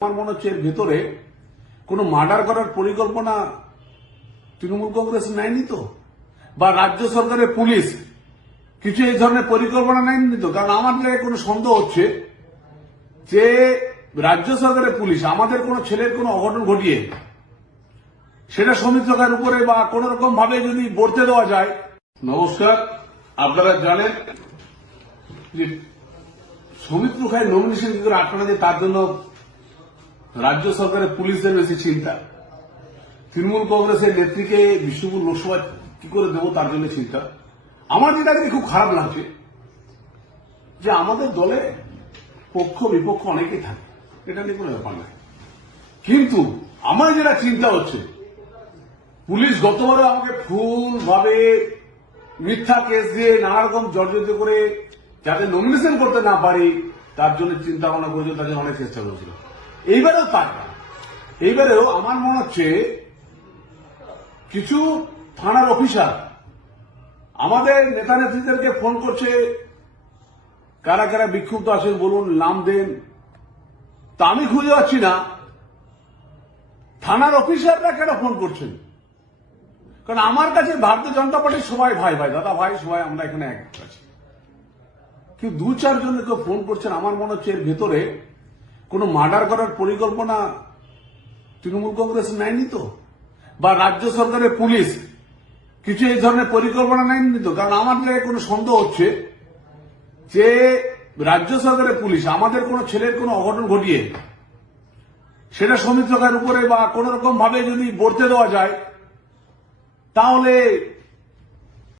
আমার মনে হচ্ছে এর ভেতরে কোনো মার্ডার করার পরিকল্পনা তৃণমূল কংগ্রেস নেয়নি তো? বা রাজ্য সরকারের পুলিশ কিছু এই ধরনের পরিকল্পনা নেয়নি তো? কারণ আমার জায়গায় কোনো সন্দেহ হচ্ছে যে রাজ্য সরকারের পুলিশ, আমাদের কোনো ছেলের কোনো অঘটন ঘটিয়ে সেটা সমিত্রকার উপরে বা কোন রকম ভাবে যদি বর্তে দেওয়া যায়। নমস্কার, আপনারা জানেন যে সৌমিত্র খায় নমিনেশন কি করে আটকানো যায় তার জন্য রাজ্য সরকারের পুলিশের বেশি চিন্তা। তৃণমূল কংগ্রেসের নেত্রীকে বিষ্ণুপুর লোকসভা কি করে দেবো তার জন্য চিন্তা। আমার যেটা খুব খারাপ লাগছে যে আমাদের দলে পক্ষ বিপক্ষ অনেকেই থাকে। এটা নিয়ে কোনো ব্যাপার নাই। কিন্তু আমার যেটা চিন্তা হচ্ছে, পুলিশ গতবারে আমাকে ফুল ভাবে মিথ্যা কেস দিয়ে নানা রকম জর্জরিত করে যাতে নমিনেশন করতে না পারি, তার জন্য চিন্তা ভাবনা করেছিল তাকে অনেক চেষ্টা করেছিল। এইবারেও তাই। এইবারেও আমার মনে হচ্ছে কিছু থানার অফিসার, আমাদের নেতা নেত্রীদেরকে ফোন করছে, কারা কারা বিক্ষুব্ধ আছেন বলুন, নাম দেন। তা আমি খুঁজে পাচ্ছি না। থানার অফিসাররা কেন ফোন করছেন? কারণ আমার কাছে ভারতীয় জনতা পার্টির সবাই ভাই ভাই, দাদা, ভাই, সবাই আমরা এখানে এক আছি। কিন্তু দু চারজন কেউ ফোন করছেন, আমার মনে হচ্ছে এর ভেতরে কোনো মার্ডার করার পরিকল্পনা তৃণমূল কংগ্রেস নেয়নি তো? বা রাজ্য সরকারের পুলিশ কিছু এই ধরনের পরিকল্পনা নেয়নি তো? কারণ আমার জায়গায় কোনো সন্দেহ হচ্ছে যে রাজ্য সরকারের পুলিশ, আমাদের কোনো ছেলের কোনো অঘটন ঘটিয়ে সেটা সমিত্রকার উপরে বা কোন রকম ভাবে যদি বর্তে দেওয়া যায়, তাহলে